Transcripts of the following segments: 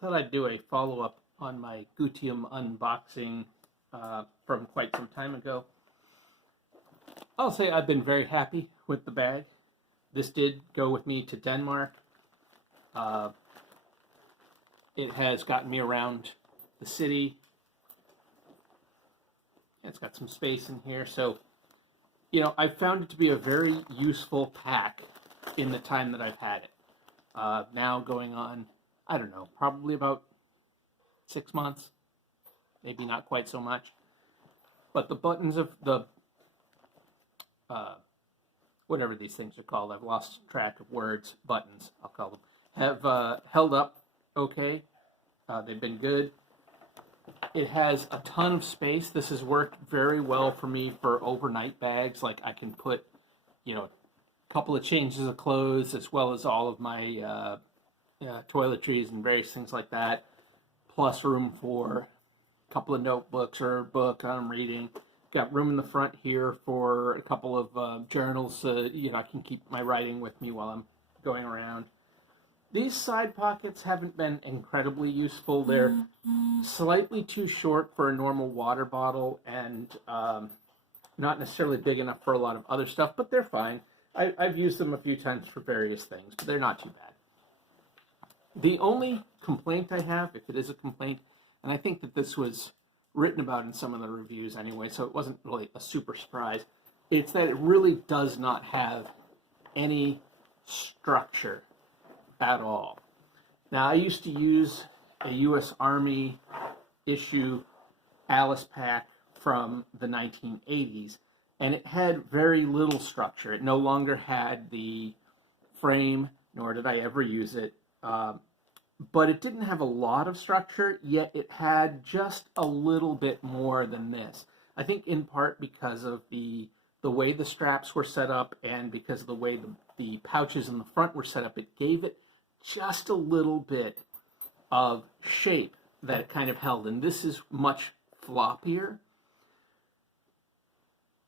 thought I'd do a follow-up on my Gootium unboxing from quite some time ago. I'll say I've been very happy with the bag. This did go with me to Denmark. It has gotten me around the city. It's got some space in here, so I've found it to be a very useful pack in the time that I've had it. Now going on, I don't know, probably about 6 months, maybe not quite so much. But the buttons of the, whatever these things are called, I've lost track of words, buttons, I'll call them, have held up okay. They've been good. It has a ton of space. This has worked very well for me for overnight bags. Like I can put, a couple of changes of clothes as well as all of my toiletries and various things like that. Plus room for a couple of notebooks or a book I'm reading. Got room in the front here for a couple of journals. I can keep my writing with me while I'm going around. These side pockets haven't been incredibly useful. They're slightly too short for a normal water bottle and not necessarily big enough for a lot of other stuff, but they're fine. I've used them a few times for various things, but they're not too bad. The only complaint I have, if it is a complaint, and I think that this was written about in some of the reviews anyway, so it wasn't really a super surprise, it's that it really does not have any structure at all. Now, I used to use a U.S. Army issue Alice pack from the 1980s, and it had very little structure. It no longer had the frame, nor did I ever use it, but it didn't have a lot of structure, yet it had just a little bit more than this. I think in part because of the way the straps were set up and because of the way the pouches in the front were set up, it gave it just a little bit of shape that it kind of held. And this is much floppier,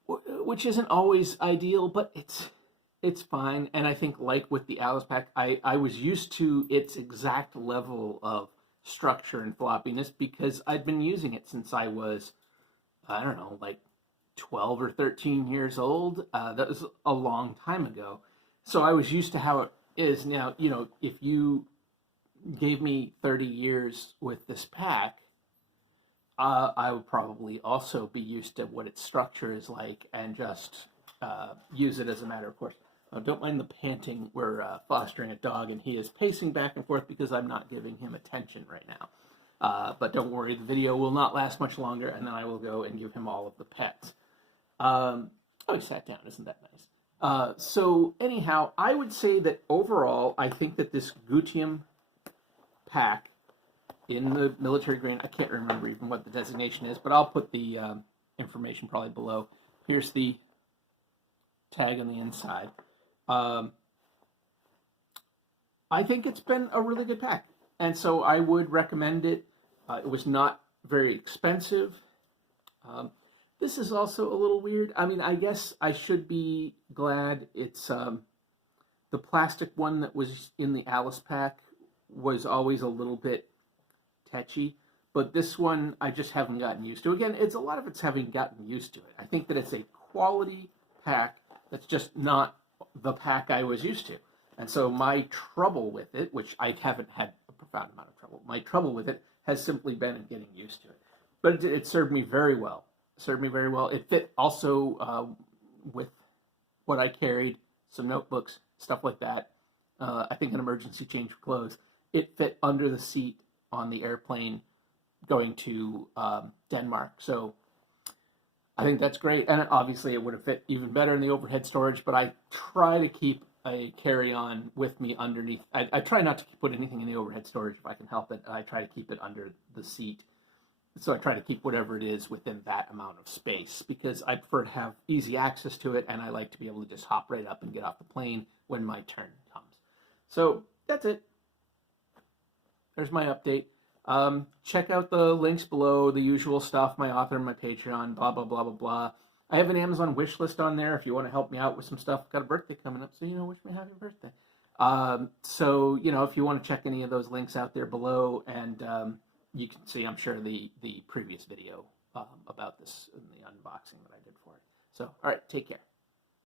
which isn't always ideal, but it's fine. And I think, like with the Alice pack, I was used to its exact level of structure and floppiness because I'd been using it since I was, I don't know, like 12 or 13 years old. That was a long time ago. So I was used to how it is now. If you gave me 30 years with this pack, I would probably also be used to what its structure is like and just use it as a matter of course. Don't mind the panting. We're fostering a dog, and he is pacing back and forth because I'm not giving him attention right now. But don't worry, the video will not last much longer, and then I will go and give him all of the pets. He sat down. Isn't that nice? So anyhow, I would say that overall, I think that this Gootium pack in the military green, I can't remember even what the designation is, but I'll put the information probably below. Here's the tag on the inside. I think it's been a really good pack, and so I would recommend it. It was not very expensive. This is also a little weird. I mean, I guess I should be glad it's the plastic one that was in the Alice pack was always a little bit tetchy, but this one I just haven't gotten used to. Again, it's a lot of it's having gotten used to it. I think that it's a quality pack that's just not the pack I was used to. And so my trouble with it, which I haven't had a profound amount of trouble, my trouble with it has simply been in getting used to it. But it served me very well. It fit also with what I carried, some notebooks, stuff like that. I think an emergency change of clothes. It fit under the seat on the airplane going to Denmark. So I think that's great. And obviously it would have fit even better in the overhead storage, but I try to keep a carry-on with me underneath. I try not to put anything in the overhead storage if I can help it. I try to keep it under the seat. So I try to keep whatever it is within that amount of space because I prefer to have easy access to it, and I like to be able to just hop right up and get off the plane when my turn comes. So that's it. There's my update. Check out the links below, the usual stuff, my author, my Patreon, blah, blah, blah, blah, blah. I have an Amazon wish list on there if you want to help me out with some stuff. I've got a birthday coming up, so wish me a happy birthday. So, you know, if you want to check any of those links out there below, and you can see, I'm sure, the previous video about this in the unboxing that I did for it. So, all right, take care.